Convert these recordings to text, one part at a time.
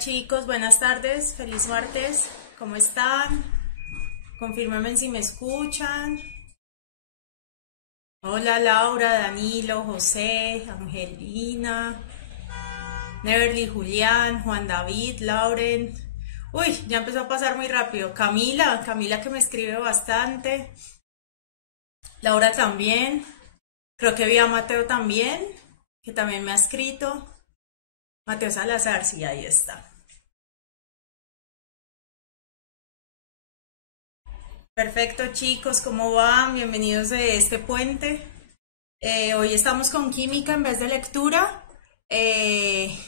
chicos, buenas tardes, feliz martes, ¿cómo están? Confírmenme si me escuchan. Hola Laura, Danilo, José, Angelina, Neverly, Julián, Juan David, Lauren. Uy, ya empezó a pasar muy rápido. Camila que me escribe bastante. Laura también. Creo que vi a Mateo también, que también me ha escrito. Mateo Salazar, sí, ahí está. Perfecto, chicos, ¿cómo van? Bienvenidos de este puente. Hoy estamos con química en vez de lectura. Eh,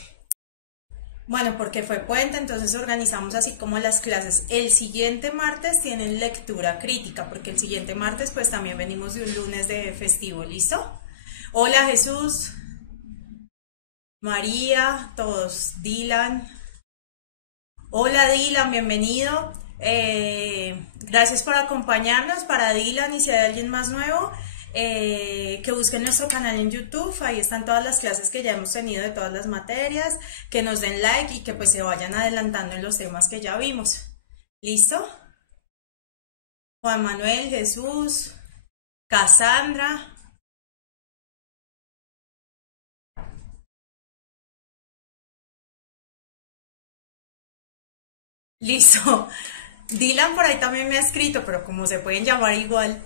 bueno, porque fue puente, entonces organizamos así como las clases. El siguiente martes tienen lectura crítica, porque el siguiente martes pues también venimos de un lunes de festivo, ¿listo? Hola Jesús, María, todos, Dylan. Hola Dylan, bienvenido. Gracias por acompañarnos. Para Dylan y si hay alguien más nuevo, que busquen nuestro canal en YouTube. Ahí están todas las clases que ya hemos tenido de todas las materias. Que nos den like y que pues se vayan adelantando en los temas que ya vimos. ¿Listo? Juan Manuel, Jesús, Cassandra. Listo. Dylan por ahí también me ha escrito, pero como se pueden llamar igual.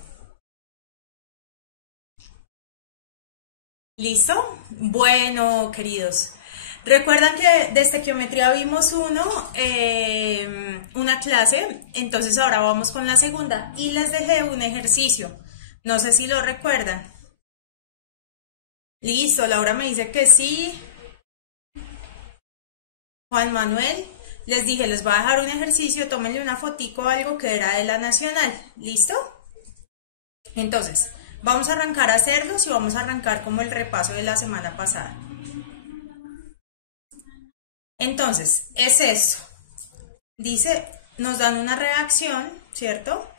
¿Listo? Bueno, queridos. Recuerdan que desde geometría vimos una clase, entonces ahora vamos con la segunda y les dejé un ejercicio. No sé si lo recuerdan. Listo, Laura me dice que sí. Juan Manuel, les dije, les voy a dejar un ejercicio, tómenle una fotico o algo que era de la nacional. ¿Listo? Entonces, vamos a arrancar a hacerlos y vamos a arrancar como el repaso de la semana pasada. Entonces, es esto. Dice, nos dan una reacción, ¿cierto?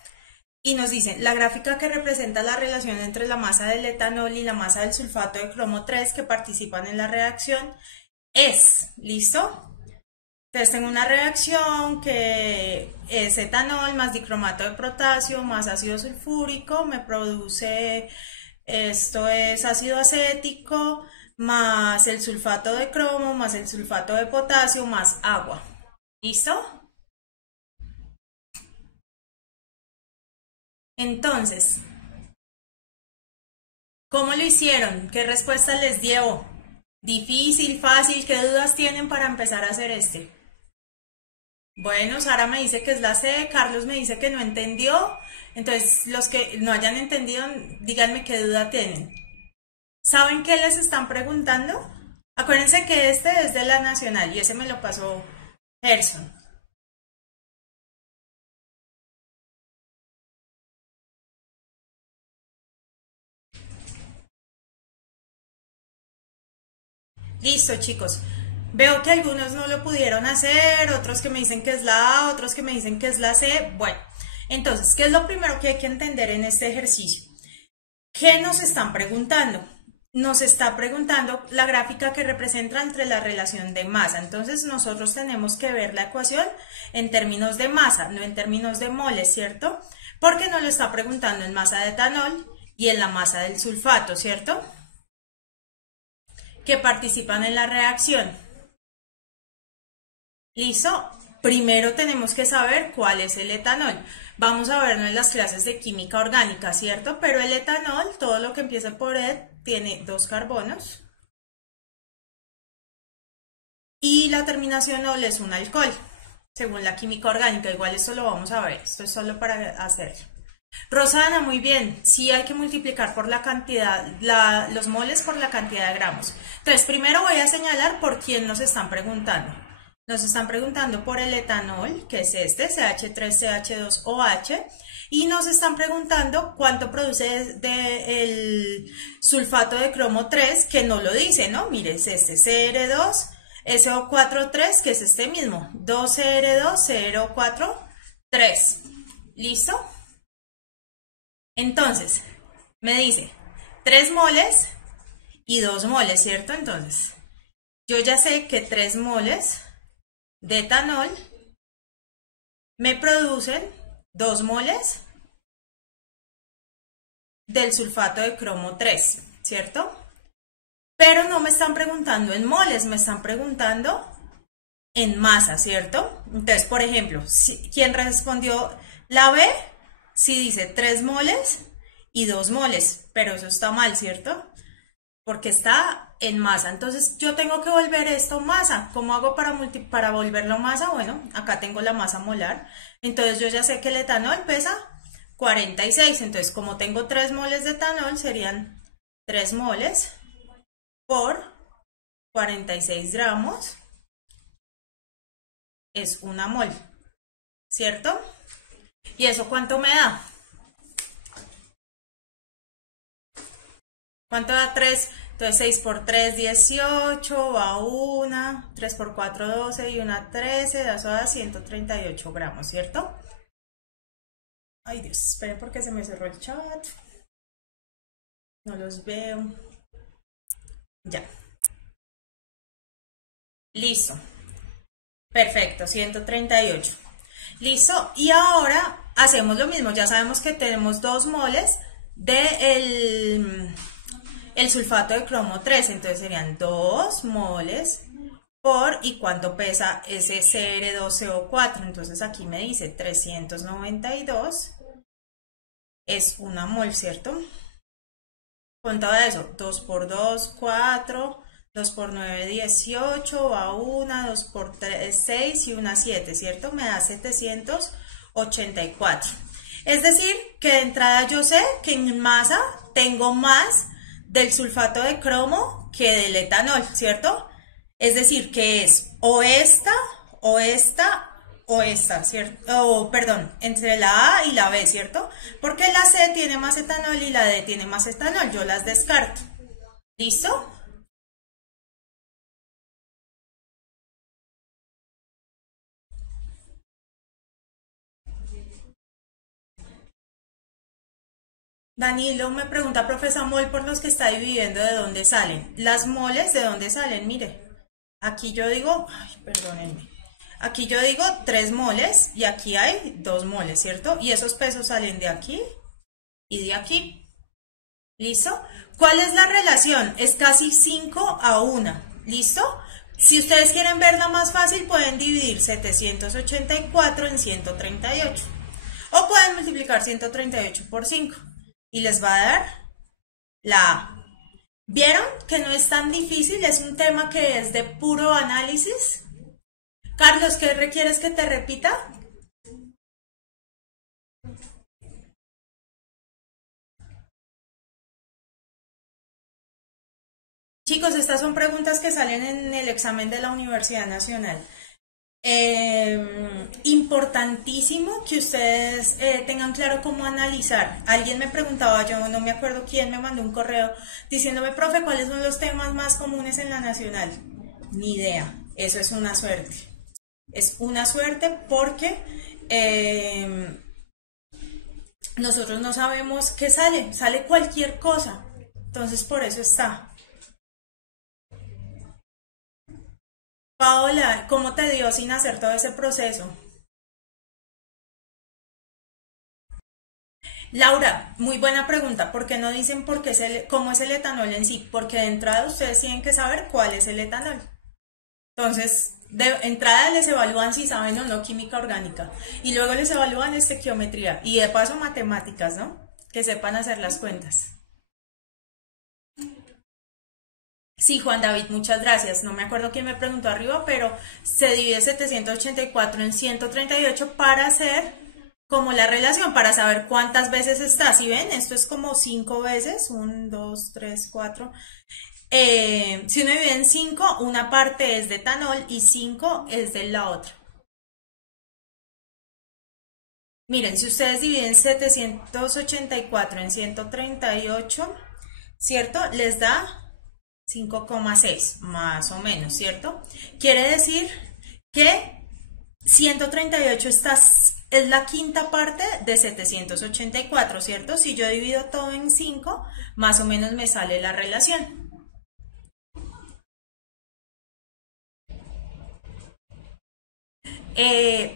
Y nos dicen, la gráfica que representa la relación entre la masa del etanol y la masa del sulfato de cromo 3 que participan en la reacción es, ¿listo? Entonces tengo una reacción que es etanol más dicromato de potasio más ácido sulfúrico, me produce, esto es ácido acético, más el sulfato de cromo, más el sulfato de potasio, más agua. ¿Listo? Entonces, ¿cómo lo hicieron? ¿Qué respuesta les dio? ¿Difícil, fácil? ¿Qué dudas tienen para empezar a hacer este? Bueno, Sara me dice que es la C, Carlos me dice que no entendió. Entonces, los que no hayan entendido, díganme qué duda tienen. ¿Saben qué les están preguntando? Acuérdense que este es de la Nacional y ese me lo pasó Gerson. Listo, chicos. Veo que algunos no lo pudieron hacer, otros que me dicen que es la A, otros que me dicen que es la C. Bueno, entonces, ¿qué es lo primero que hay que entender en este ejercicio? ¿Qué nos están preguntando? Nos está preguntando la gráfica que representa entre la relación de masa. Entonces nosotros tenemos que ver la ecuación en términos de masa, no en términos de moles, ¿cierto? Porque nos lo está preguntando en masa de etanol y en la masa del sulfato, ¿cierto? Que participan en la reacción. ¿Listo? Primero tenemos que saber cuál es el etanol. Vamos a verlo en las clases de química orgánica, ¿cierto? Pero el etanol, todo lo que empieza por E, tiene 2 carbonos. Y la terminación ol es un alcohol, según la química orgánica. Igual esto lo vamos a ver, esto es solo para hacerlo. Rosana, muy bien, sí hay que multiplicar por la cantidad, los moles por la cantidad de gramos. Entonces, primero voy a señalar por quién nos están preguntando. Nos están preguntando por el etanol, que es este, CH3CH2OH, y nos están preguntando cuánto produce el sulfato de cromo 3, que no lo dice, ¿no? Mire, es este, Cr2, SO4 3, que es este mismo, 2Cr2, CR4, 3. ¿Listo? Entonces, me dice 3 moles y 2 moles, ¿cierto? Entonces, yo ya sé que 3 moles de etanol me producen 2 moles del sulfato de cromo 3, ¿cierto? Pero no me están preguntando en moles, me están preguntando en masa, ¿cierto? Entonces, por ejemplo, ¿quién respondió la B? Sí dice 3 moles y 2 moles, pero eso está mal, ¿cierto? Porque está en masa. Entonces, yo tengo que volver esto masa. ¿Cómo hago para volverlo masa? Bueno, acá tengo la masa molar. Entonces, yo ya sé que el etanol pesa 46. Entonces, como tengo 3 moles de etanol, serían 3 moles por 46 gramos. Es 1 mol, ¿cierto? ¿Y eso cuánto me da? ¿Cuánto da 3? Entonces 6 por 3, 18, va 1, 3 por 4, 12 y 1, 13, eso da 138 gramos, ¿cierto? Ay Dios, esperen porque se me cerró el chat. No los veo. Ya. Listo. Perfecto, 138. Listo. Y ahora hacemos lo mismo. Ya sabemos que tenemos 2 moles de el sulfato de cromo 3. Entonces serían 2 moles por, ¿y cuánto pesa ese Cr2CO4? Entonces aquí me dice 392. Es 1 mol, ¿cierto? ¿Cuánto da eso? 2 por 2, 4. 2 por 9, 18, va 1, 2 por 3, 6 y 1, 7, ¿cierto? Me da 784. Es decir, que de entrada yo sé que en masa tengo más del sulfato de cromo que del etanol, ¿cierto? Es decir, que es o esta, o esta, o esta, ¿cierto? O, perdón, entre la A y la B, ¿cierto? Porque la C tiene más etanol y la D tiene más etanol, yo las descarto. ¿Listo? Danilo me pregunta, profesor mol, por los que está dividiendo, ¿de dónde salen? Las moles, ¿de dónde salen? Mire, aquí yo digo, ay, perdónenme, aquí yo digo 3 moles y aquí hay 2 moles, ¿cierto? Y esos pesos salen de aquí y de aquí. ¿Listo? ¿Cuál es la relación? Es casi 5 a 1. ¿Listo? Si ustedes quieren verla más fácil, pueden dividir 784 en 138. O pueden multiplicar 138 por 5. Y les va a dar la A. ¿Vieron que no es tan difícil? Es un tema que es de puro análisis. Carlos, ¿qué requieres que te repita? Chicos, estas son preguntas que salen en el examen de la Universidad Nacional. Importantísimo que ustedes tengan claro cómo analizar. Alguien me preguntaba, yo no me acuerdo quién me mandó un correo diciéndome, profe, ¿cuáles son los temas más comunes en la nacional? Ni idea, eso es una suerte. Es una suerte porque nosotros no sabemos qué sale, sale cualquier cosa. Entonces por eso está. Paola, ¿cómo te dio sin hacer todo ese proceso? Laura, muy buena pregunta. ¿Por qué no dicen por qué cómo es el etanol en sí? Porque de entrada ustedes tienen que saber cuál es el etanol. Entonces, de entrada les evalúan si saben o no química orgánica. Y luego les evalúan estequiometría. Y de paso matemáticas, ¿no? Que sepan hacer las cuentas. Sí, Juan David, muchas gracias. No me acuerdo quién me preguntó arriba, pero se divide 784 en 138 para hacer como la relación, para saber cuántas veces está. Si ven, esto es como 5 veces, 1, 2, 3, 4. Si uno divide en 5, una parte es de etanol y 5 es de la otra. Miren, si ustedes dividen 784 en 138, ¿cierto? Les da 5,6 más o menos, ¿cierto? Quiere decir que 138 es la quinta parte de 784, ¿cierto? Si yo divido todo en 5, más o menos me sale la relación.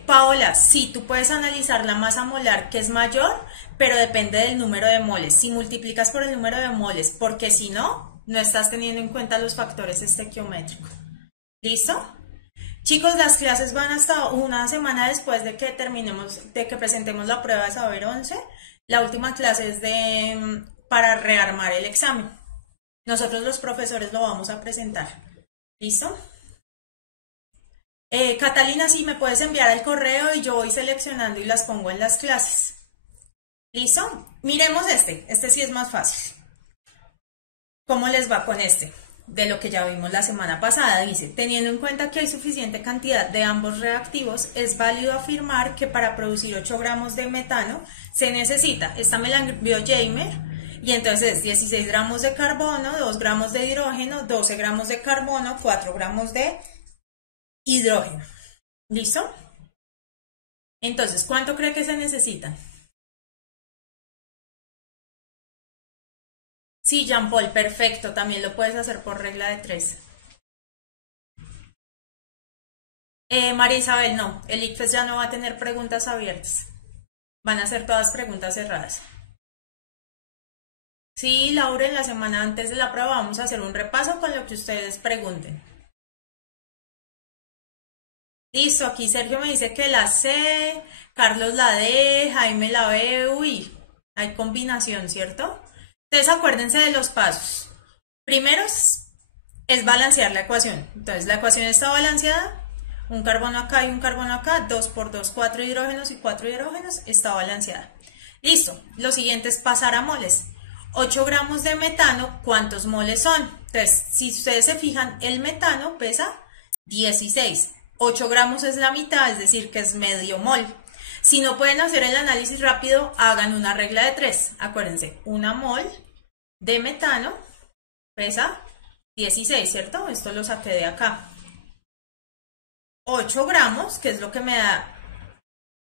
Paola, sí, tú puedes analizar la masa molar que es mayor, pero depende del número de moles. Si multiplicas por el número de moles, porque si no, no estás teniendo en cuenta los factores estequiométricos. ¿Listo? Chicos, las clases van hasta una semana después de que terminemos, de que presentemos la prueba de saber 11. La última clase es para rearmar el examen. Nosotros los profesores lo vamos a presentar. ¿Listo? Catalina, sí, me puedes enviar el correo y yo voy seleccionando y las pongo en las clases. ¿Listo? Miremos este sí es más fácil. ¿Cómo les va con este? De lo que ya vimos la semana pasada, dice, teniendo en cuenta que hay suficiente cantidad de ambos reactivos, es válido afirmar que para producir 8 gramos de metano se necesita, esta me la envió Jamer, y entonces 16 gramos de carbono, 2 gramos de hidrógeno, 12 gramos de carbono, 4 gramos de hidrógeno. ¿Listo? Entonces, ¿cuánto cree que se necesita? Sí, Jean Paul, perfecto. También lo puedes hacer por regla de 3. María Isabel, no. El ICFES ya no va a tener preguntas abiertas. Van a ser todas preguntas cerradas. Sí, Laura, en la semana antes de la prueba vamos a hacer un repaso con lo que ustedes pregunten. Listo, aquí Sergio me dice que la C, Carlos la D, Jaime la B, uy, hay combinación, ¿cierto? Entonces acuérdense de los pasos. Primero es balancear la ecuación. Entonces la ecuación está balanceada, un carbono acá y un carbono acá, 2 por 2, 4 hidrógenos y 4 hidrógenos, está balanceada. Listo, lo siguiente es pasar a moles. 8 gramos de metano, ¿cuántos moles son? Entonces, si ustedes se fijan, el metano pesa 16. 8 gramos es la mitad, es decir, que es medio mol. Si no pueden hacer el análisis rápido, hagan una regla de 3. Acuérdense, una mol de metano pesa 16, ¿cierto? Esto lo saqué de acá. 8 gramos, que es lo que me da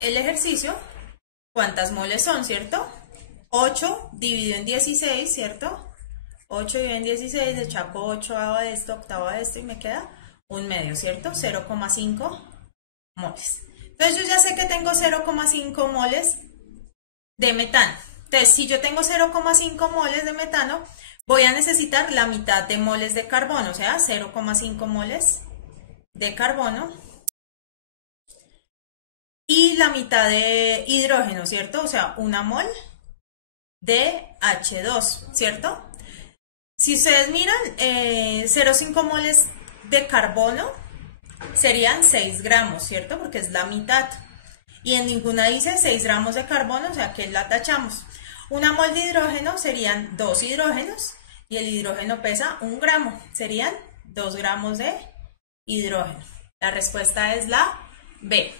el ejercicio. ¿Cuántas moles son, cierto? 8 dividido en 16, ¿cierto? 8 dividido en 16, le chaco 8 de esto, octava de esto y me queda un medio, ¿cierto? 0,5 moles. Entonces yo ya sé que tengo 0,5 moles de metano. Entonces, si yo tengo 0,5 moles de metano, voy a necesitar la mitad de moles de carbono, o sea, 0,5 moles de carbono y la mitad de hidrógeno, ¿cierto? O sea, una mol de H2, ¿cierto? Si ustedes miran, 0,5 moles de carbono serían 6 gramos, ¿cierto? Porque es la mitad. Y en ninguna dice 6 gramos de carbono, o sea que la tachamos. Una mol de hidrógeno serían 2 hidrógenos y el hidrógeno pesa 1 gramo. Serían 2 gramos de hidrógeno. La respuesta es la B.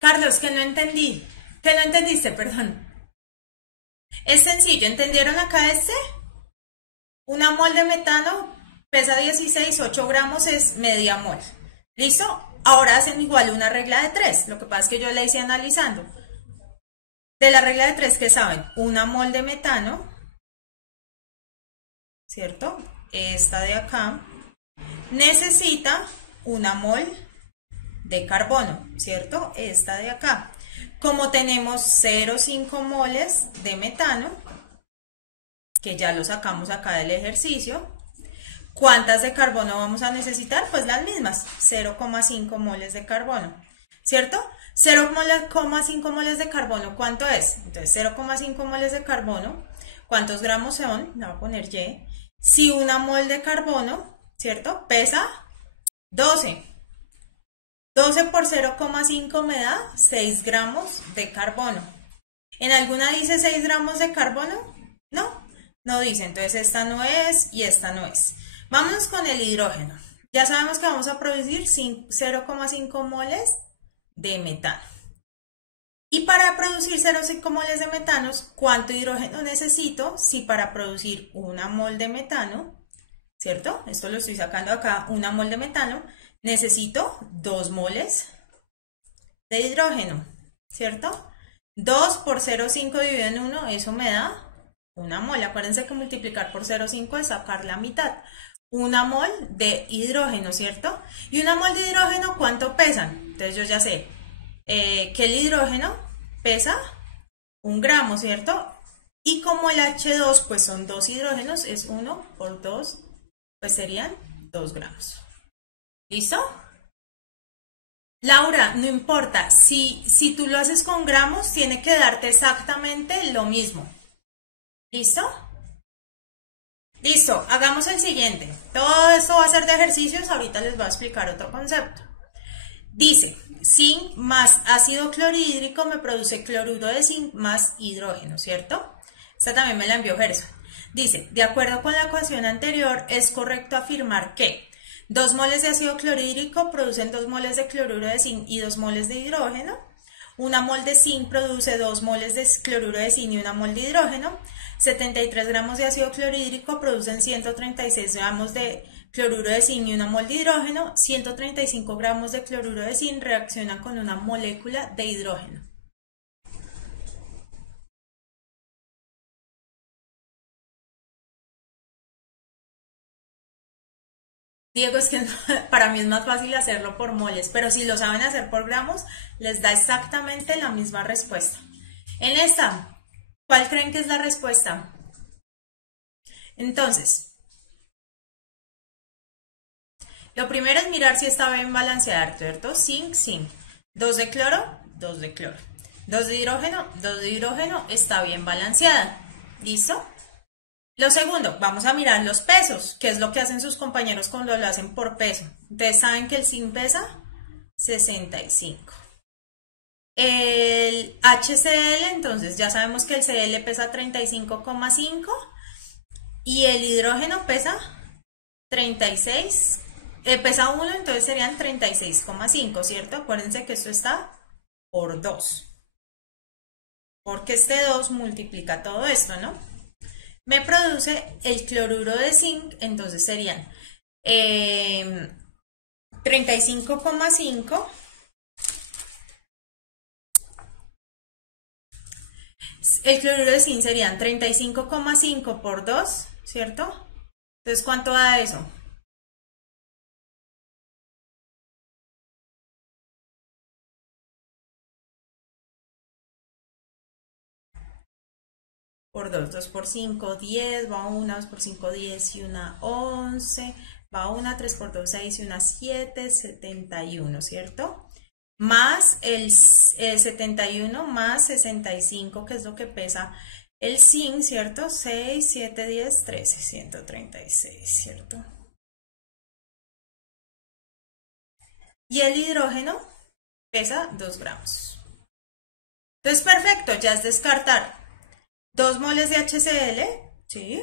Carlos, que no entendí. Que no entendiste, perdón. Es sencillo, ¿entendieron acá este? Una mol de metano pesa 16, 8 gramos es media mol. ¿Listo? Ahora hacen igual una regla de 3. Lo que pasa es que yo la hice analizando. De la regla de 3, ¿qué saben? Una mol de metano, ¿cierto? Esta de acá necesita una mol de carbono, ¿cierto? Esta de acá. Como tenemos 0,5 moles de metano, que ya lo sacamos acá del ejercicio, ¿cuántas de carbono vamos a necesitar? Pues las mismas, 0,5 moles de carbono, ¿cierto? 0,5 moles de carbono, ¿cuánto es? Entonces, 0,5 moles de carbono, ¿cuántos gramos son? Le voy a poner Y. Si una mol de carbono, ¿cierto? Pesa 12. 12 por 0,5 me da 6 gramos de carbono. ¿En alguna dice 6 gramos de carbono? No, no dice. Entonces esta no es y esta no es. Vámonos con el hidrógeno. Ya sabemos que vamos a producir 0,5 moles de metano. Y para producir 0,5 moles de metano, ¿cuánto hidrógeno necesito? Si para producir una mol de metano, ¿cierto? Esto lo estoy sacando acá, una mol de metano, necesito 2 moles de hidrógeno, ¿cierto? 2 por 0,5 dividido en 1, eso me da una mol. Acuérdense que multiplicar por 0,5 es sacar la mitad. una mol de hidrógeno, ¿cierto? Y una mol de hidrógeno, ¿cuánto pesan? Entonces yo ya sé que el hidrógeno pesa 1 gramo, ¿cierto? Y como el H2 pues son 2 hidrógenos, es 1 por 2, pues serían 2 gramos. ¿Listo? Laura, no importa, si tú lo haces con gramos, tiene que darte exactamente lo mismo. ¿Listo? Listo, hagamos el siguiente. Todo esto va a ser de ejercicios, ahorita les voy a explicar otro concepto. Dice, zinc más ácido clorhídrico me produce cloruro de zinc más hidrógeno, ¿cierto? Esta también me la envió Gerson. Dice, de acuerdo con la ecuación anterior, es correcto afirmar que 2 moles de ácido clorhídrico producen 2 moles de cloruro de zinc y 2 moles de hidrógeno. Una mol de zinc produce 2 moles de cloruro de zinc y 1 mol de hidrógeno. 73 gramos de ácido clorhídrico producen 136 gramos de cloruro de zinc y 1 mol de hidrógeno. 135 gramos de cloruro de zinc reaccionan con una molécula de hidrógeno. Diego, es que para mí es más fácil hacerlo por moles, pero si lo saben hacer por gramos, les da exactamente la misma respuesta. En esta, ¿cuál creen que es la respuesta? Entonces, lo primero es mirar si está bien balanceada, ¿cierto? Zinc, zinc. 2 de cloro, 2 de cloro. 2 de hidrógeno, 2 de hidrógeno, está bien balanceada. ¿Listo? Lo segundo, vamos a mirar los pesos, que es lo que hacen sus compañeros cuando lo hacen por peso. Ustedes saben que el zinc pesa 65. El HCl, entonces ya sabemos que el Cl pesa 35,5 y el hidrógeno pesa 36, pesa 1, entonces serían 36,5, ¿cierto? Acuérdense que esto está por 2, porque este 2 multiplica todo esto, ¿no? Me produce el cloruro de zinc, entonces serían 35,5. El cloruro de zinc serían 35,5 por 2, ¿cierto? Entonces, ¿cuánto da eso? Por 2, 2 por 5, 10, va 1, 2 por 5, 10 y 1, 11, va 1, 3 por 2, 6 y 1, 7, 71, ¿cierto? Más el 71 más 65, que es lo que pesa el zinc, ¿cierto? 6, 7, 10, 13, 136, ¿cierto? Y el hidrógeno pesa 2 gramos. Entonces, perfecto, ya es descartar. 2 moles de HCl, ¿sí?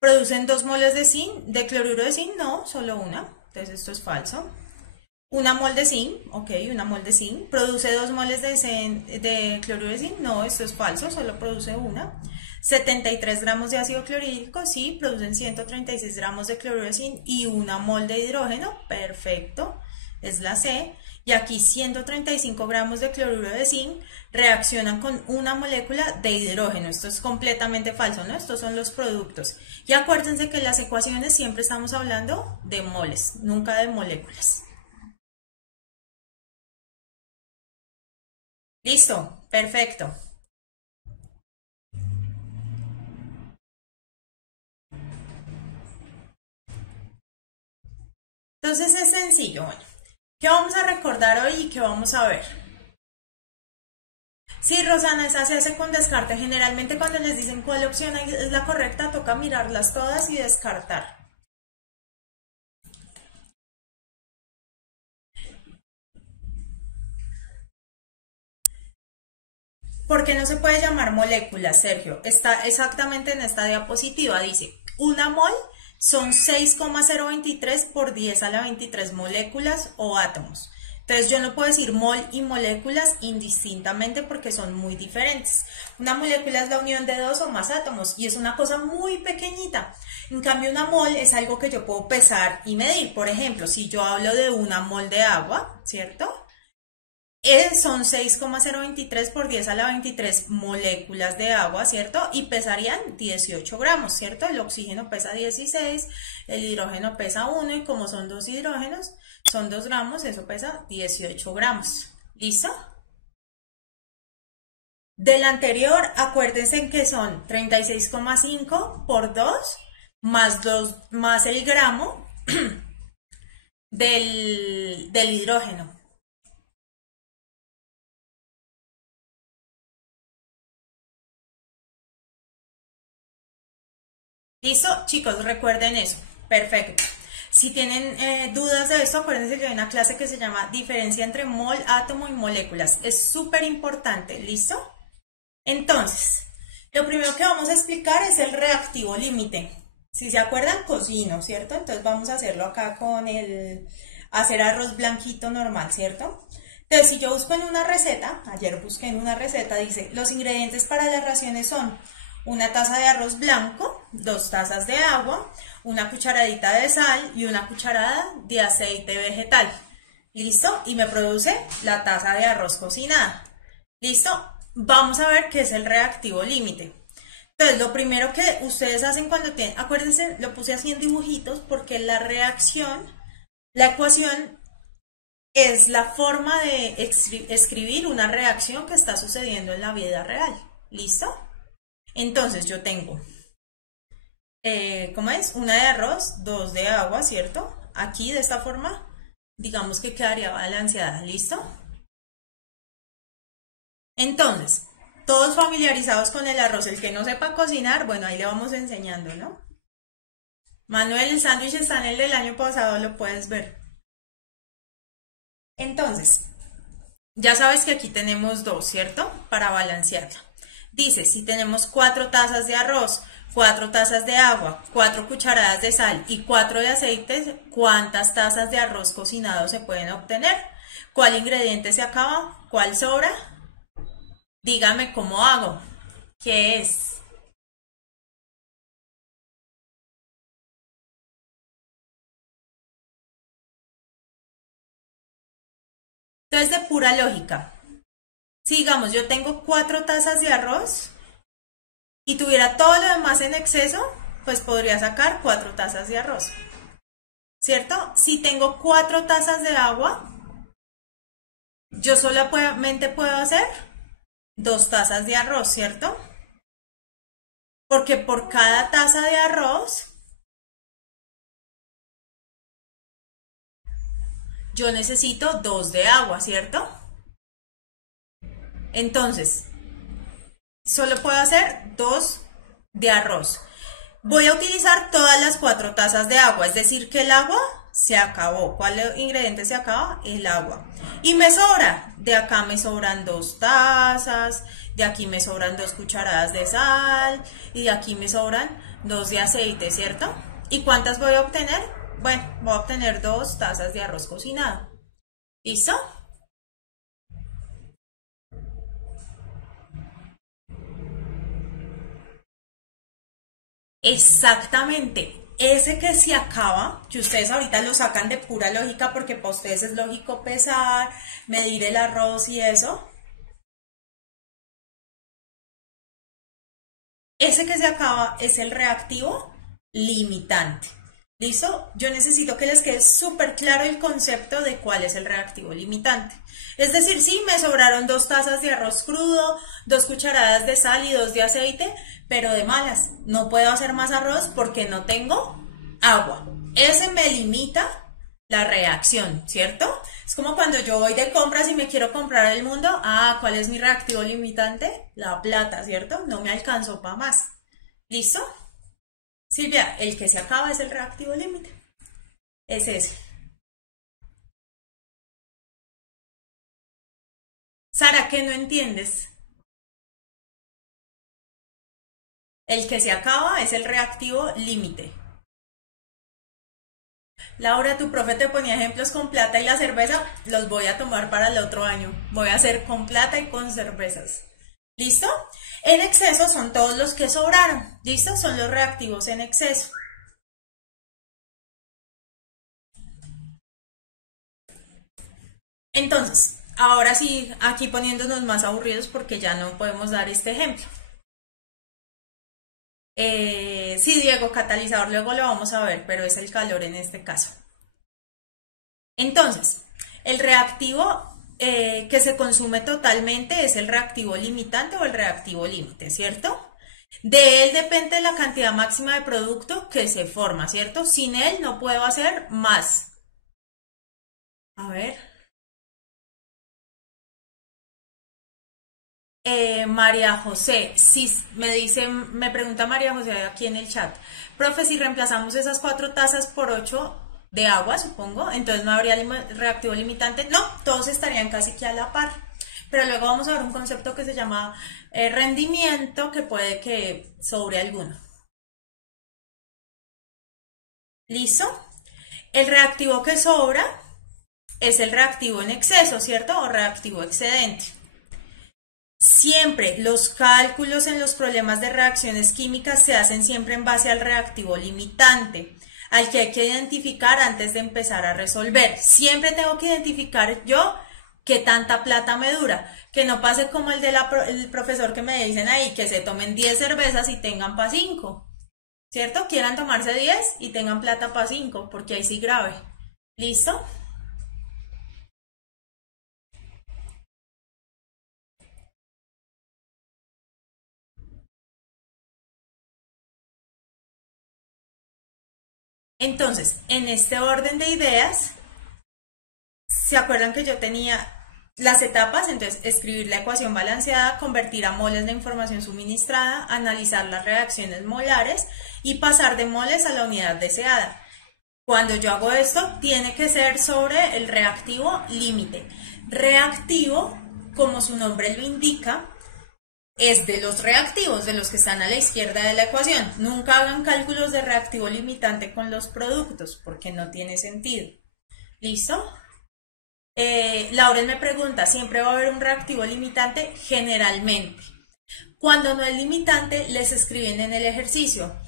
¿Producen 2 moles de zinc? ¿De cloruro de zinc? No, solo una. Entonces esto es falso. 1 mol de zinc, ok, 1 mol de zinc. ¿Produce 2 moles de cloruro de zinc? No, esto es falso, solo produce una. 73 gramos de ácido clorhídrico, sí, producen 136 gramos de cloruro de zinc y 1 mol de hidrógeno, perfecto, es la C. Y aquí 135 gramos de cloruro de zinc reaccionan con una molécula de hidrógeno. Esto es completamente falso, ¿no? Estos son los productos. Y acuérdense que en las ecuaciones siempre estamos hablando de moles, nunca de moléculas. Listo, perfecto. Entonces es sencillo, bueno. ¿Qué vamos a recordar hoy y qué vamos a ver? Sí, Rosana, esa se hace con descarte. Generalmente cuando les dicen cuál opción es la correcta, toca mirarlas todas y descartar. ¿Por qué no se puede llamar molécula, Sergio? Está exactamente en esta diapositiva. Dice, una mol son 6,023 por 10 a la 23 moléculas o átomos. Entonces yo no puedo decir mol y moléculas indistintamente porque son muy diferentes. Una molécula es la unión de 2 o más átomos y es una cosa muy pequeñita. En cambio una mol es algo que yo puedo pesar y medir. Por ejemplo, si yo hablo de una mol de agua, ¿cierto? Son 6,023 por 10 a la 23 moléculas de agua, ¿cierto? Y pesarían 18 gramos, ¿cierto? El oxígeno pesa 16, el hidrógeno pesa 1 y como son dos hidrógenos, son 2 gramos, eso pesa 18 gramos. ¿Listo? Del anterior, acuérdense en que son 36,5 por 2 más el gramo del hidrógeno. ¿Listo? Chicos, recuerden eso. Perfecto. Si tienen dudas de esto, acuérdense que hay una clase que se llama diferencia entre mol, átomo y moléculas. Es súper importante. ¿Listo? Entonces, lo primero que vamos a explicar es el reactivo límite. Si se acuerdan, cocino, ¿cierto? Entonces vamos a hacerlo acá con hacer arroz blanquito normal, ¿cierto? Entonces, si yo busco en una receta, ayer busqué en una receta, dice, los ingredientes para las raciones son una taza de arroz blanco, 2 tazas de agua, una cucharadita de sal y una cucharada de aceite vegetal. ¿Listo? Y me produce la taza de arroz cocinada. ¿Listo? Vamos a ver qué es el reactivo límite. Entonces, lo primero que ustedes hacen cuando tienen, acuérdense, lo puse así en dibujitos porque la reacción, la ecuación es la forma de escribir una reacción que está sucediendo en la vida real. ¿Listo? Entonces yo tengo, ¿cómo es? Una de arroz, 2 de agua, ¿cierto? Aquí de esta forma, digamos que quedaría balanceada, ¿listo? Entonces, todos familiarizados con el arroz, el que no sepa cocinar, bueno, ahí le vamos enseñando, ¿no? Manuel, el sándwich está en el del año pasado, lo puedes ver. Entonces, ya sabes que aquí tenemos 2, ¿cierto? Para balancearla. Dice, si tenemos 4 tazas de arroz, 4 tazas de agua, 4 cucharadas de sal y 4 de aceite, ¿cuántas tazas de arroz cocinado se pueden obtener? ¿Cuál ingrediente se acaba? ¿Cuál sobra? Dígame cómo hago. ¿Qué es? Entonces, de pura lógica. Si digamos, yo tengo 4 tazas de arroz y tuviera todo lo demás en exceso, pues podría sacar 4 tazas de arroz. ¿Cierto? Si tengo 4 tazas de agua, yo solamente puedo hacer 2 tazas de arroz, ¿cierto? Porque por cada taza de arroz, yo necesito 2 de agua, ¿cierto? Entonces, solo puedo hacer 2 de arroz. Voy a utilizar todas las 4 tazas de agua, es decir que el agua se acabó. ¿Cuál ingrediente se acaba? El agua. Y me sobra, de acá me sobran 2 tazas, de aquí me sobran 2 cucharadas de sal y de aquí me sobran 2 de aceite, ¿cierto? ¿Y cuántas voy a obtener? Bueno, voy a obtener 2 tazas de arroz cocinado. ¿Listo? Exactamente. Ese que se acaba, que ustedes ahorita lo sacan de pura lógica porque para ustedes es lógico pesar, medir el arroz y eso. Ese que se acaba es el reactivo limitante. ¿Listo? Yo necesito que les quede súper claro el concepto de cuál es el reactivo limitante. Es decir, sí, me sobraron 2 tazas de arroz crudo, 2 cucharadas de sal y 2 de aceite, pero de malas. No puedo hacer más arroz porque no tengo agua. Ese me limita la reacción, ¿cierto? Es como cuando yo voy de compras y me quiero comprar el mundo. Ah, ¿cuál es mi reactivo limitante? La plata, ¿cierto? No me alcanzó para más. ¿Listo? Silvia, el que se acaba es el reactivo límite. Es ese. Sara, ¿qué no entiendes? El que se acaba es el reactivo límite. Laura, tu profe te ponía ejemplos con plata y la cerveza, los voy a tomar para el otro año. Voy a hacer con plata y con cervezas. ¿Listo? En exceso son todos los que sobraron. ¿Listo? Son los reactivos en exceso. Entonces, ahora sí, aquí poniéndonos más aburridos porque ya no podemos dar este ejemplo. Sí, Diego, catalizador, luego lo vamos a ver, pero es el calor en este caso. Entonces, el reactivo que se consume totalmente es el reactivo limitante o el reactivo límite, ¿cierto? De él depende la cantidad máxima de producto que se forma, ¿cierto? Sin él no puedo hacer más. A ver. María José, sí, me pregunta María José aquí en el chat, profe, si reemplazamos esas 4 tazas por 8 de agua, supongo, entonces no habría reactivo limitante. No, todos estarían casi que a la par. Pero luego vamos a ver un concepto que se llama rendimiento, que puede que sobre alguno. ¿Listo? El reactivo que sobra es el reactivo en exceso, ¿cierto? O reactivo excedente. Siempre los cálculos en los problemas de reacciones químicas se hacen siempre en base al reactivo limitante, al que hay que identificar antes de empezar a resolver. Siempre tengo que identificar yo qué tanta plata me dura, que no pase como el profesor que me dicen ahí, que se tomen 10 cervezas y tengan para 5, ¿cierto? Quieran tomarse 10 y tengan plata para 5, porque ahí sí grave. ¿Listo? Entonces, en este orden de ideas, ¿se acuerdan que yo tenía las etapas? Entonces, escribir la ecuación balanceada, convertir a moles la información suministrada, analizar las reacciones molares y pasar de moles a la unidad deseada. Cuando yo hago esto, tiene que ser sobre el reactivo límite. Reactivo, como su nombre lo indica, es de los reactivos, de los que están a la izquierda de la ecuación. Nunca hagan cálculos de reactivo limitante con los productos, porque no tiene sentido. ¿Listo? Lauren me pregunta, ¿siempre va a haber un reactivo limitante? Generalmente. Cuando no es limitante, les escriben en el ejercicio.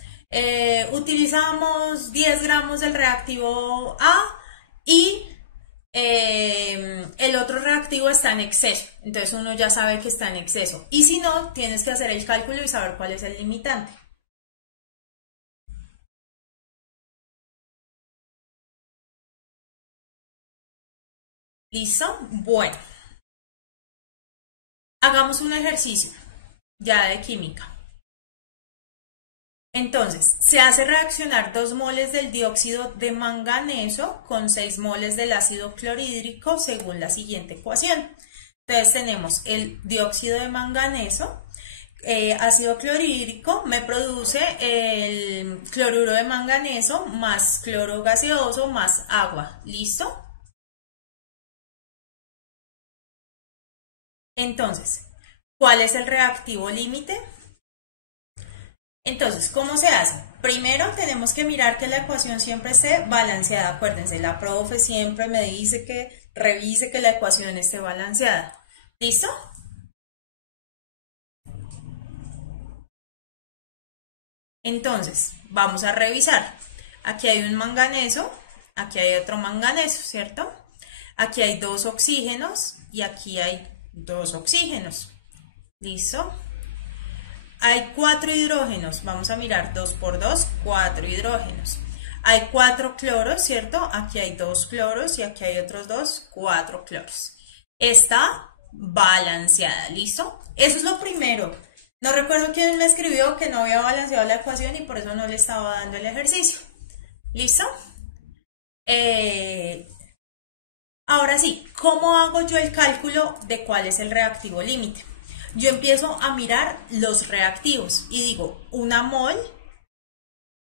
Utilizamos 10 gramos del reactivo A y el otro reactivo está en exceso. Entonces uno ya sabe que está en exceso. Y si no, tienes que hacer el cálculo y saber cuál es el limitante. ¿Listo? Bueno. Hagamos un ejercicio ya de química. Entonces, se hace reaccionar 2 moles del dióxido de manganeso con 6 moles del ácido clorhídrico según la siguiente ecuación. Entonces tenemos el dióxido de manganeso, ácido clorhídrico, me produce el cloruro de manganeso más cloro gaseoso más agua. ¿Listo? Entonces, ¿cuál es el reactivo límite? Entonces, ¿cómo se hace? Primero tenemos que mirar que la ecuación siempre esté balanceada. Acuérdense, la profe siempre me dice que revise que la ecuación esté balanceada. ¿Listo? Entonces, vamos a revisar. Aquí hay un manganeso, aquí hay otro manganeso, ¿cierto? Aquí hay 2 oxígenos y aquí hay 2 oxígenos. ¿Listo? Hay 4 hidrógenos, vamos a mirar 2 por 2, 4 hidrógenos. Hay 4 cloros, ¿cierto? Aquí hay 2 cloros y aquí hay otros 2, 4 cloros. Está balanceada, ¿listo? Eso es lo primero. No recuerdo quién me escribió que no había balanceado la ecuación y por eso no le estaba dando el ejercicio. ¿Listo? Ahora sí, ¿cómo hago yo el cálculo de cuál es el reactivo límite? Yo empiezo a mirar los reactivos y digo, una mol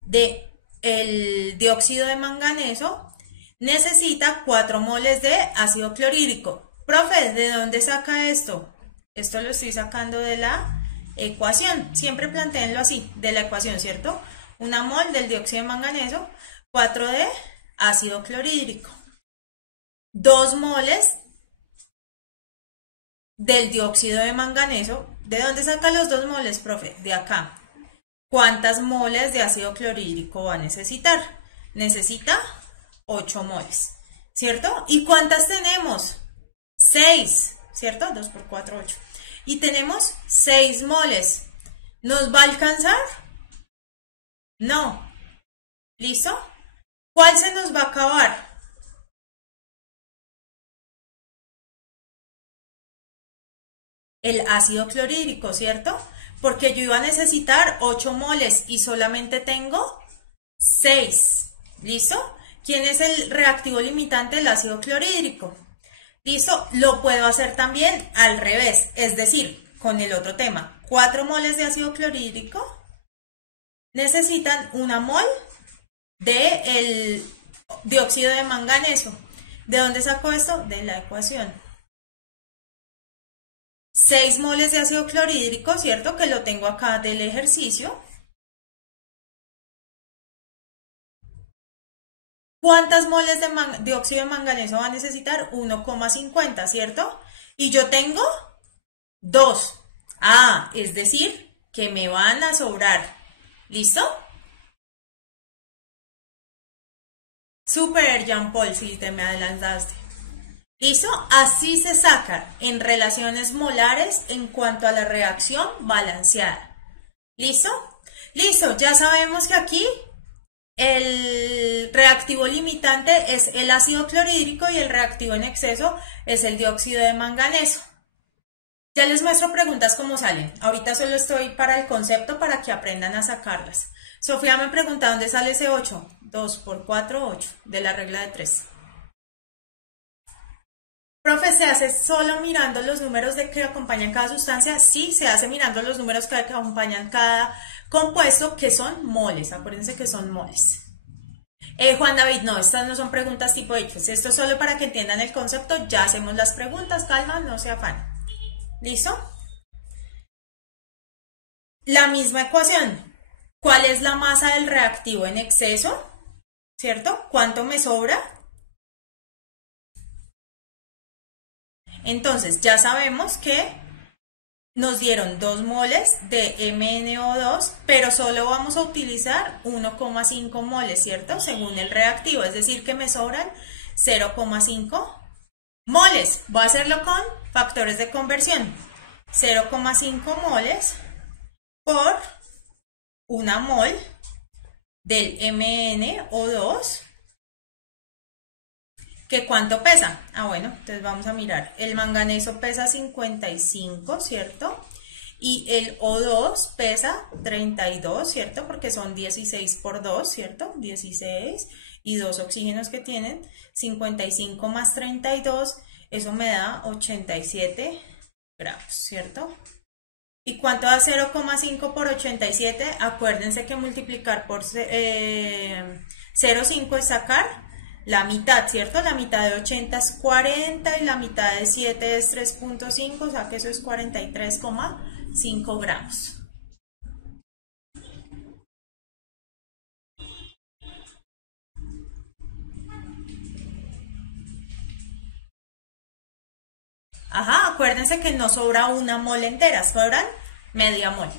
de el dióxido de manganeso necesita 4 moles de ácido clorhídrico. Profe, ¿de dónde saca esto? Esto lo estoy sacando de la ecuación. Siempre plantéenlo así, de la ecuación, ¿cierto? Una mol del dióxido de manganeso, 4 de ácido clorhídrico. 2 moles del dióxido de manganeso. ¿De dónde saca los 2 moles, profe? De acá. ¿Cuántas moles de ácido clorhídrico va a necesitar? Necesita 8 moles, ¿cierto? ¿Y cuántas tenemos? 6, ¿cierto? 2 por 4, 8. Y tenemos 6 moles. ¿Nos va a alcanzar? No. ¿Listo? ¿Cuál se nos va a acabar? El ácido clorhídrico, ¿cierto? Porque yo iba a necesitar 8 moles y solamente tengo 6. ¿Listo? ¿Quién es el reactivo limitante del ácido clorhídrico? ¿Listo? Lo puedo hacer también al revés, es decir, con el otro tema. 4 moles de ácido clorhídrico necesitan 1 mol de el dióxido de manganeso. ¿De dónde saco esto? De la ecuación. 6 moles de ácido clorhídrico, ¿cierto? Que lo tengo acá del ejercicio. ¿Cuántas moles de dióxido de manganeso va a necesitar? 1,50, ¿cierto? Y yo tengo 2. Ah, es decir, que me van a sobrar. ¿Listo? Super, Jean Paul, si te me adelantaste. ¿Listo? Así se saca en relaciones molares en cuanto a la reacción balanceada. ¿Listo? Listo, ya sabemos que aquí el reactivo limitante es el ácido clorhídrico y el reactivo en exceso es el dióxido de manganeso. Ya les muestro preguntas cómo salen. Ahorita solo estoy para el concepto para que aprendan a sacarlas. Sofía me pregunta dónde sale ese 8. 2 por 4, 8, de la regla de 3. Profe, ¿se hace solo mirando los números de que acompañan cada sustancia? Sí, se hace mirando los números que acompañan cada compuesto, que son moles. Acuérdense que son moles. Juan David, no, estas no son preguntas tipo hechos. Esto es solo para que entiendan el concepto. Ya hacemos las preguntas, calma, no se afanen. ¿Listo? La misma ecuación. ¿Cuál es la masa del reactivo en exceso? ¿Cierto? ¿Cuánto me sobra? Entonces, ya sabemos que nos dieron 2 moles de MnO2, pero solo vamos a utilizar 1,5 moles, ¿cierto? Según el reactivo, es decir, que me sobran 0,5 moles. Voy a hacerlo con factores de conversión. 0,5 moles por 1 mol del MnO2. ¿Que cuánto pesa? Ah, bueno, entonces vamos a mirar. El manganeso pesa 55, ¿cierto? Y el O2 pesa 32, ¿cierto? Porque son 16 por 2, ¿cierto? 16 y 2 oxígenos que tienen. 55 más 32, eso me da 87 gramos, ¿cierto? ¿Y cuánto da 0,5 por 87? Acuérdense que multiplicar por 0,5 es sacar la mitad, ¿cierto? La mitad de 80 es 40 y la mitad de 7 es 3,5, o sea que eso es 43,5 gramos. Ajá, acuérdense que no sobra una mol entera, sobran media mol.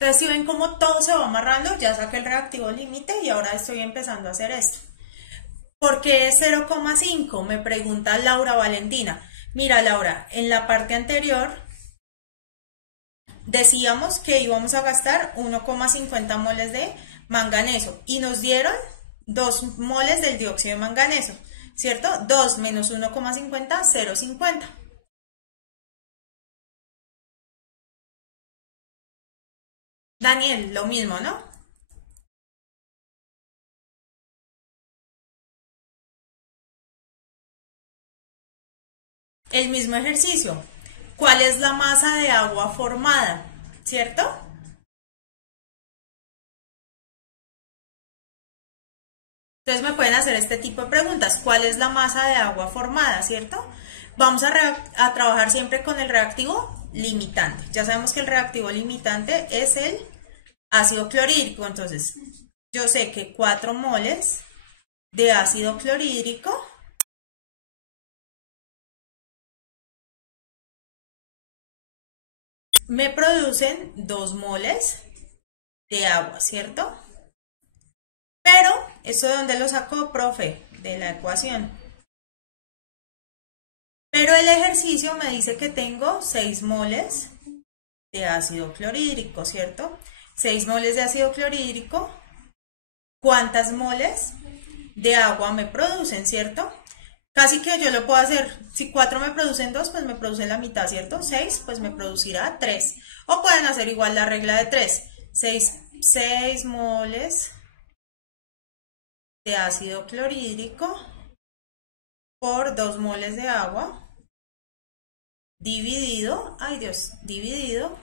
Entonces, si ven cómo todo se va amarrando, ya saqué el reactivo límite y ahora estoy empezando a hacer esto. ¿Por qué es 0,5? Me pregunta Laura Valentina. Mira, Laura, en la parte anterior decíamos que íbamos a gastar 1,50 moles de manganeso y nos dieron 2 moles del dióxido de manganeso, ¿cierto? 2 menos 1,50, 0,50. Daniel, lo mismo, ¿no? El mismo ejercicio. ¿Cuál es la masa de agua formada? ¿Cierto? Entonces me pueden hacer este tipo de preguntas. ¿Cuál es la masa de agua formada? ¿Cierto? Vamos a trabajar siempre con el reactivo limitante. Ya sabemos que el reactivo limitante es el ácido clorhídrico. Entonces, yo sé que 4 moles de ácido clorhídrico me producen 2 moles de agua, ¿cierto? Pero, ¿eso de dónde lo sacó, profe? De la ecuación. Pero el ejercicio me dice que tengo 6 moles de ácido clorhídrico, ¿cierto? 6 moles de ácido clorhídrico. ¿Cuántas moles de agua me producen, cierto? Casi que yo lo puedo hacer, si 4 me producen 2, pues me producen la mitad, ¿cierto? 6, pues me producirá 3. O pueden hacer igual la regla de 3. 6 moles de ácido clorhídrico por 2 moles de agua dividido, ay Dios, dividido,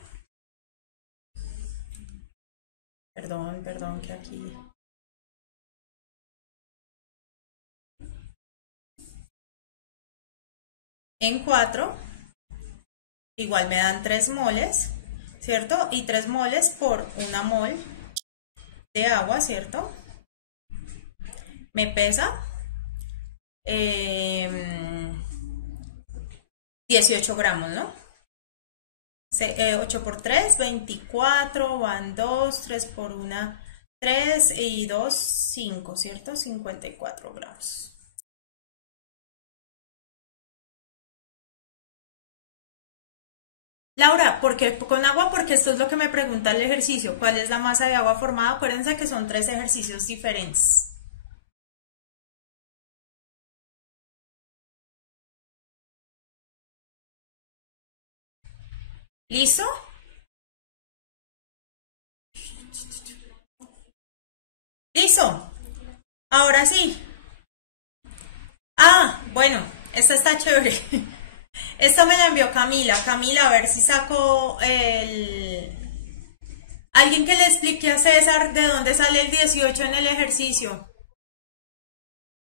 perdón que aquí... en 4, igual me dan 3 moles, ¿cierto? Y 3 moles por 1 mol de agua, ¿cierto? Me pesa 18 gramos, ¿no? 8 por 3, 24, van 2, 3 por 1, 3 y 2, 5, ¿cierto? 54 gramos. Laura, ¿por qué con agua? Porque esto es lo que me pregunta el ejercicio. ¿Cuál es la masa de agua formada? Acuérdense que son 3 ejercicios diferentes. ¿Listo? ¿Listo? Ahora sí. Ah, bueno, esta está chévere. Esta me la envió Camila. Camila, a ver si saco el... Alguien que le explique a César de dónde sale el 18 en el ejercicio.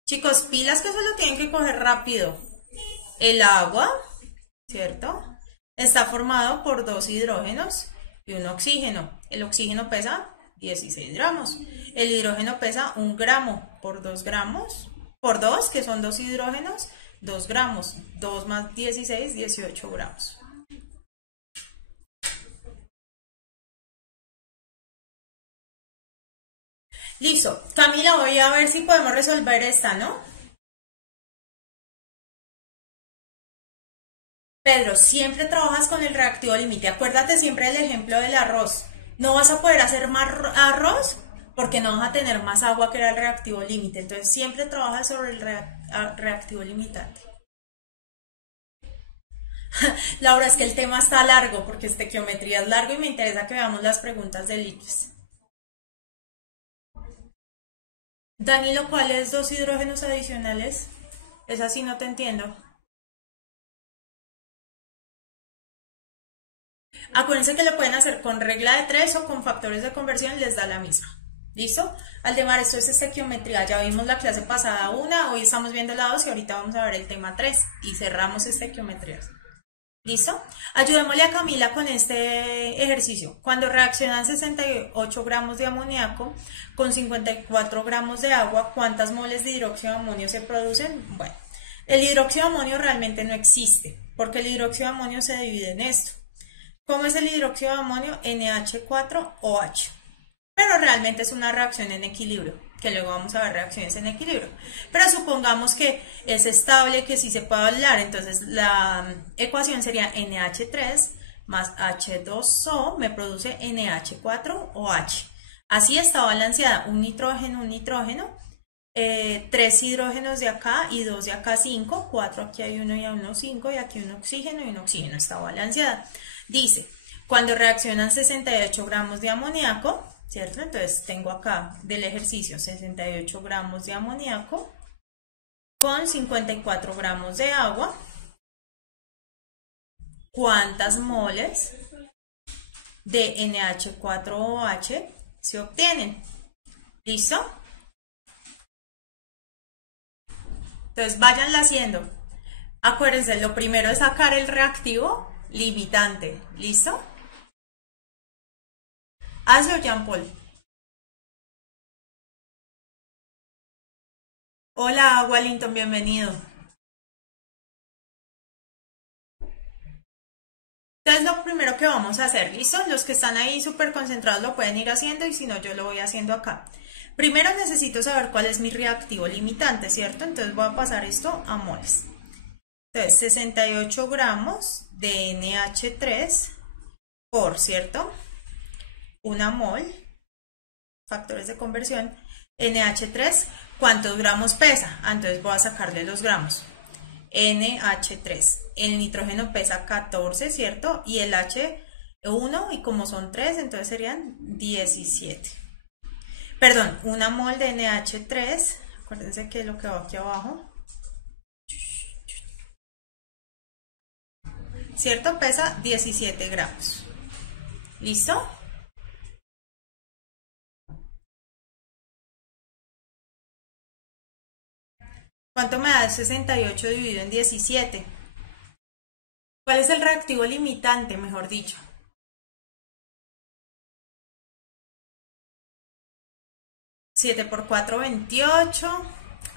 Chicos, pilas que solo tienen que coger rápido. El agua, ¿cierto? Está formado por 2 hidrógenos y un oxígeno. El oxígeno pesa 16 gramos. El hidrógeno pesa 1 gramo por 2 gramos. Por 2, que son 2 hidrógenos, 2 gramos. 2 más 16, 18 gramos. Listo. Camila, voy a ver si podemos resolver esta, ¿no? Pedro, siempre trabajas con el reactivo límite. Acuérdate siempre del ejemplo del arroz. No vas a poder hacer más arroz porque no vas a tener más agua que era el reactivo límite. Entonces siempre trabajas sobre el reactivo limitante. Laura, es que el tema está largo porque estequiometría es largo y me interesa que veamos las preguntas del ICFES. Danilo, ¿cuáles 2 hidrógenos adicionales? Esa sí no te entiendo. Acuérdense que lo pueden hacer con regla de 3 o con factores de conversión, les da la misma. ¿Listo? Aldemar, esto es estequiometría. Ya vimos la clase pasada 1, hoy estamos viendo la 2 y ahorita vamos a ver el tema 3 y cerramos estequiometrías. ¿Listo? Ayudémosle a Camila con este ejercicio. Cuando reaccionan 68 gramos de amoníaco con 54 gramos de agua, ¿cuántas moles de hidróxido de amonio se producen? Bueno, el hidróxido de amonio realmente no existe, porque el hidróxido de amonio se divide en esto. ¿Cómo es el hidróxido de amonio? NH4OH. Pero realmente es una reacción en equilibrio, que luego vamos a ver reacciones en equilibrio. Pero supongamos que es estable, que sí se puede hablar, entonces la ecuación sería NH3 más H2O me produce NH4OH. Así está balanceada, un nitrógeno, 3 hidrógenos de acá y 2 de acá, 5, 4 aquí hay 1 y a 1, 5 y aquí un oxígeno y un oxígeno, está balanceada. Dice, cuando reaccionan 68 gramos de amoníaco, ¿cierto? Entonces tengo acá del ejercicio 68 gramos de amoníaco con 54 gramos de agua. ¿Cuántas moles de NH4OH se obtienen? ¿Listo? Entonces váyanla haciendo. Acuérdense, lo primero es sacar el reactivo limitante. ¿Listo? Hazlo, Jean Paul. Hola, Wellington, bienvenido. Entonces lo primero que vamos a hacer, ¿listo? Los que están ahí súper concentrados lo pueden ir haciendo y si no, yo lo voy haciendo acá. Primero necesito saber cuál es mi reactivo limitante, ¿cierto? Entonces voy a pasar esto a moles. Entonces, 68 gramos de NH3 por, ¿cierto? Una mol, factores de conversión, NH3, ¿cuántos gramos pesa? Entonces voy a sacarle los gramos. NH3, el nitrógeno pesa 14, ¿cierto? Y el H1, y como son 3, entonces serían 17. Perdón, una mol de NH3, acuérdense que lo que va aquí abajo, ¿cierto? Pesa 17 gramos. ¿Listo? ¿Cuánto me da 68 dividido en 17? ¿Cuál es el reactivo limitante, mejor dicho? 7 por 4, 28.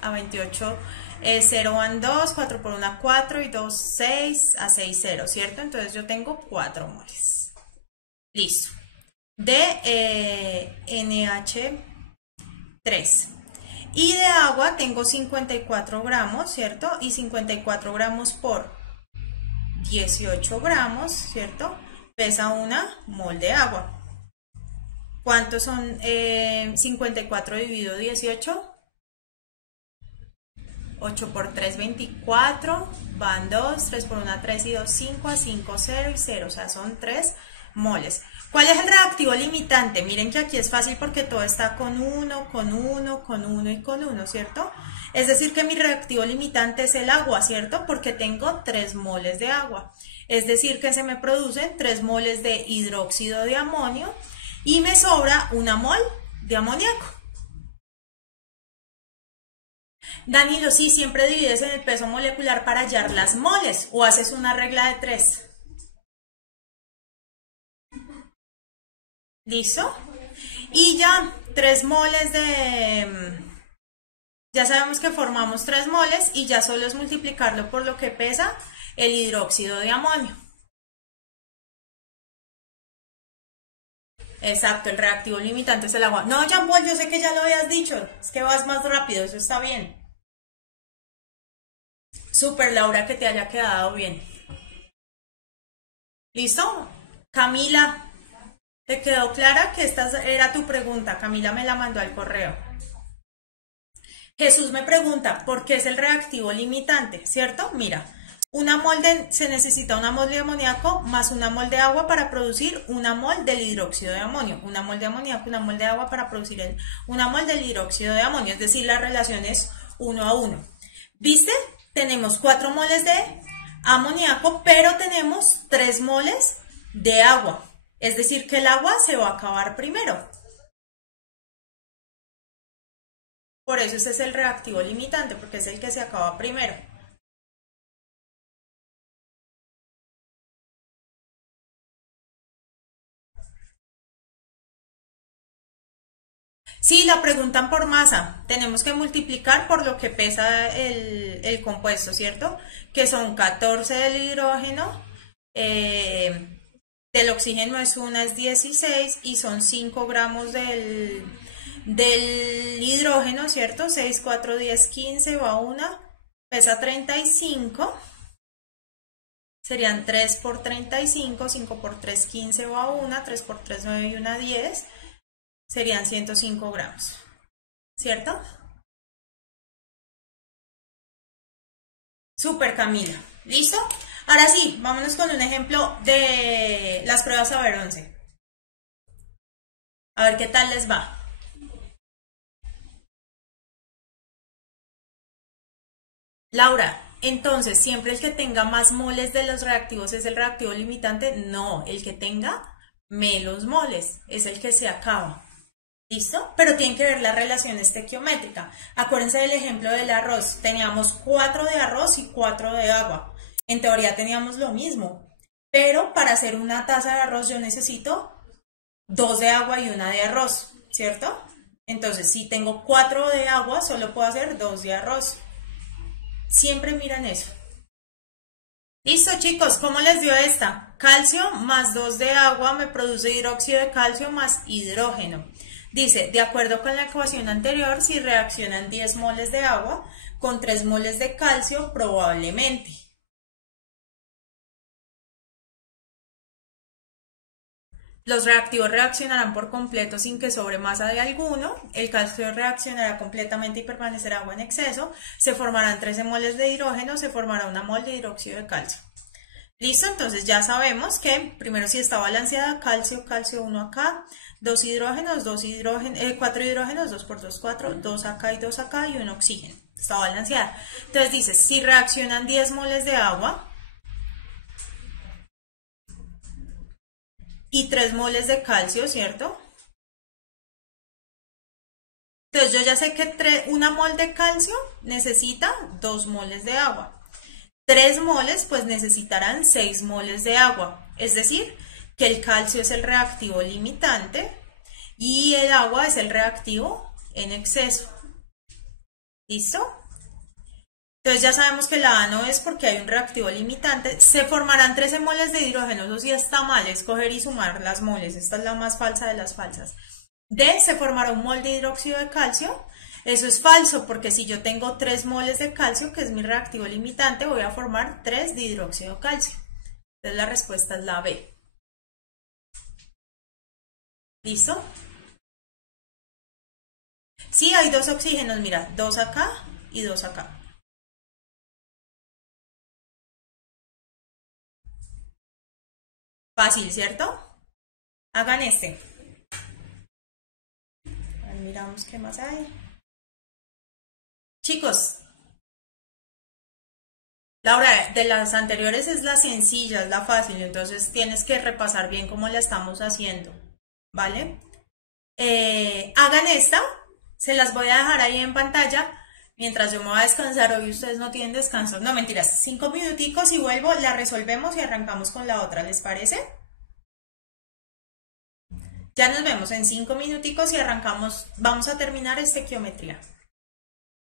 A 28, 0 van 2, 4 por 1, 4 y 2, 6, a 6, 0, ¿cierto? Entonces yo tengo 4 moles. Listo. De NH3. Y de agua tengo 54 gramos, ¿cierto? Y 54 gramos por 18 gramos, ¿cierto? Pesa una mol de agua. ¿Cuántos son 54 dividido 18? 8 por 3, 24, van 2, 3 por 1, 3 y 2, 5, a 5, 0 y 0, o sea, son 3 moles. ¿Cuál es el reactivo limitante? Miren que aquí es fácil porque todo está con 1, con 1, con 1 y con 1, ¿cierto? Es decir que mi reactivo limitante es el agua, ¿cierto? Porque tengo 3 moles de agua. Es decir que se me producen 3 moles de hidróxido de amonio y me sobra una mol de amoníaco. Danilo, sí, siempre divides en el peso molecular para hallar las moles o haces una regla de 3. ¿Listo? Y ya, 3 moles de... Ya sabemos que formamos 3 moles y ya solo es multiplicarlo por lo que pesa el hidróxido de amonio. Exacto, el reactivo limitante es el agua. No, Jean Paul, yo sé que ya lo habías dicho, es que vas más rápido, eso está bien. Súper, Laura, que te haya quedado bien. ¿Listo? Camila, ¿te quedó clara que esta era tu pregunta? Camila me la mandó al correo. Jesús me pregunta, ¿por qué es el reactivo limitante? ¿Cierto? Mira, se necesita una mol de amoníaco más una mol de agua para producir una mol del hidróxido de amonio. Una mol de amoníaco, una mol de agua para producir una mol del hidróxido de amonio. Es decir, la relación es 1 a 1. ¿Viste? Tenemos 4 moles de amoníaco, pero tenemos 3 moles de agua. Es decir, que el agua se va a acabar primero. Por eso ese es el reactivo limitante, porque es el que se acaba primero. Sí, la preguntan por masa. Tenemos que multiplicar por lo que pesa el compuesto, ¿cierto? Que son 14 del hidrógeno, del oxígeno es 1, es 16 y son 5 gramos del hidrógeno, ¿cierto? 6, 4, 10, 15 va 1, pesa 35. Serían 3 por 35, 5 por 3, 15 va 1, 3 por 3, 9 y 1, 10. Serían 105 gramos, ¿cierto? Súper, Camila. ¿Listo? Ahora sí, vámonos con un ejemplo de las pruebas Saber 11. A ver qué tal les va. Laura, entonces, ¿siempre el que tenga más moles de los reactivos es el reactivo limitante? No, el que tenga menos moles es el que se acaba. ¿Listo? Pero tienen que ver la relación estequiométrica. Acuérdense del ejemplo del arroz. Teníamos 4 de arroz y 4 de agua. En teoría teníamos lo mismo. Pero para hacer una taza de arroz yo necesito 2 de agua y 1 de arroz, ¿cierto? Entonces, si tengo 4 de agua, solo puedo hacer 2 de arroz. Siempre miran eso. Listo, chicos, ¿cómo les dio esta? Calcio más 2 de agua me produce hidróxido de calcio más hidrógeno. Dice, de acuerdo con la ecuación anterior, si reaccionan 10 moles de agua con 3 moles de calcio, probablemente. Los reactivos reaccionarán por completo sin que sobre masa de alguno, el calcio reaccionará completamente y permanecerá agua en exceso, se formarán 13 moles de hidrógeno, se formará una mol de hidróxido de calcio. ¿Listo? Entonces ya sabemos que primero si está balanceada, calcio, calcio 1 acá, 2 hidrógenos, 4 hidrógenos, 2 por 2, 4, 2 acá y 2 acá y un oxígeno. Está balanceada. Entonces dice, si reaccionan 10 moles de agua y 3 moles de calcio, ¿cierto? Entonces yo ya sé que una mol de calcio necesita 2 moles de agua. 3 moles pues necesitarán 6 moles de agua. Es decir, que el calcio es el reactivo limitante y el agua es el reactivo en exceso. ¿Listo? Entonces ya sabemos que la A no es porque hay un reactivo limitante. Se formarán 13 moles de hidrógeno. Eso sí está mal, escoger y sumar las moles. Esta es la más falsa de las falsas. D, se formará un mol de hidróxido de calcio. Eso es falso porque si yo tengo 3 moles de calcio, que es mi reactivo limitante, voy a formar 3 de hidróxido de calcio. Entonces la respuesta es la B. ¿Listo? Sí, hay 2 oxígenos, mira, 2 acá y 2 acá. Fácil, ¿cierto? Hagan este. Miramos qué más hay. Chicos, Laura, de las anteriores es la sencilla, es la fácil, entonces tienes que repasar bien cómo la estamos haciendo, ¿vale? Hagan esta, se las voy a dejar ahí en pantalla, mientras yo me voy a descansar. Hoy ustedes no tienen descanso, no mentiras, 5 minuticos y vuelvo, la resolvemos y arrancamos con la otra, ¿les parece? Ya nos vemos en 5 minuticos y arrancamos, vamos a terminar estequiometría.